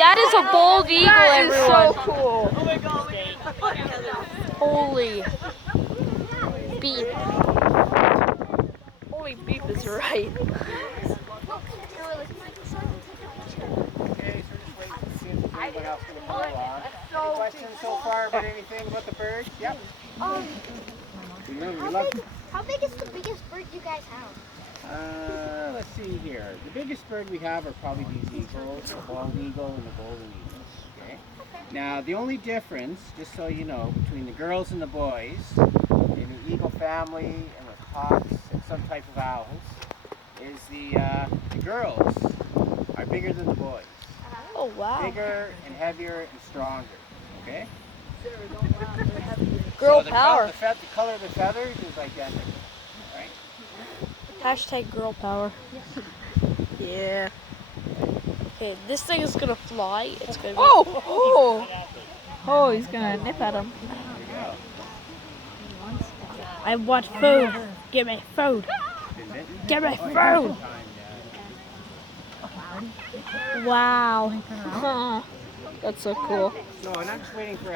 That is a bald eagle, That is everyone. so cool. Holy beep. Holy beep is right. Okay, so just wait and see if there's anyone else going to come along. Any questions so far about anything about the bird? Yep. How big is the biggest bird you guys have? Let's see here. The biggest bird we have are probably these eagles, the bald eagle and the golden eagles. Okay. Now the only difference, just so you know, between the girls and the boys in the eagle family and with hawks and some type of owls is the girls are bigger than the boys. Oh, wow. Bigger and heavier and stronger. Okay. Girl So the power. The color of the feathers is identical. Right. Hashtag girl power. Yeah. Okay, this thing is gonna fly. It's gonna be. Oh! Oh! Oh, he's gonna nip at him. There you go. I want food. Give me food. Been bitten? Give me Oh, food. time, Wow. That's so cool. No, and I'm just waiting for